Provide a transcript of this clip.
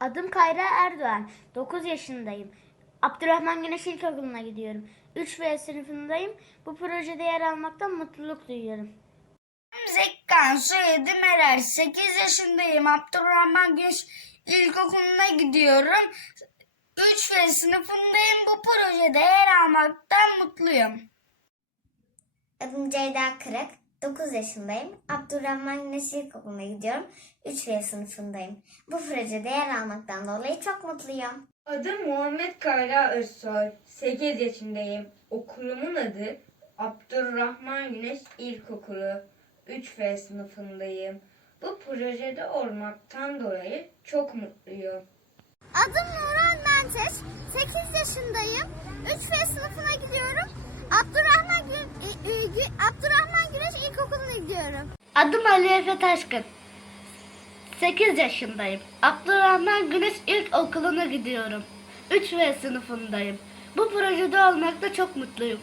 Adım Kayra Erdoğan. 9 yaşındayım. Abdurrahman Güneş İlkokulu'na gidiyorum. 3 V sınıfındayım. Bu projede yer almaktan mutluluk duyuyorum. Zekkan soyadım Erer. 8 yaşındayım. Abdurrahman Güneş İlkokulu'na gidiyorum. 3 ve sınıfındayım. Bu projede yer almaktan mutluyum. Adım Ceyda Kırık. 9 yaşındayım. Abdurrahman Güneş İlkokulu'na gidiyorum. 3 V sınıfındayım. Bu projede yer almaktan dolayı çok mutluyum. Adım Muhammed Kayra Özsoy. 8 yaşındayım. Okulumun adı Abdurrahman Güneş İlkokulu. 3F sınıfındayım. Bu projede olmaktan dolayı çok mutluyum. Adım Nurhan Menteş. 8 yaşındayım. 3 F sınıfına gidiyorum. Abdurrahman, Gü- Abdurrahman Güneş Gidiyorum. Adım Ali Efe Taşkın. 8 yaşındayım. Abdurrahman Güneş İlkokulu'na gidiyorum. 3 V sınıfındayım. Bu projede olmakta çok mutluyum.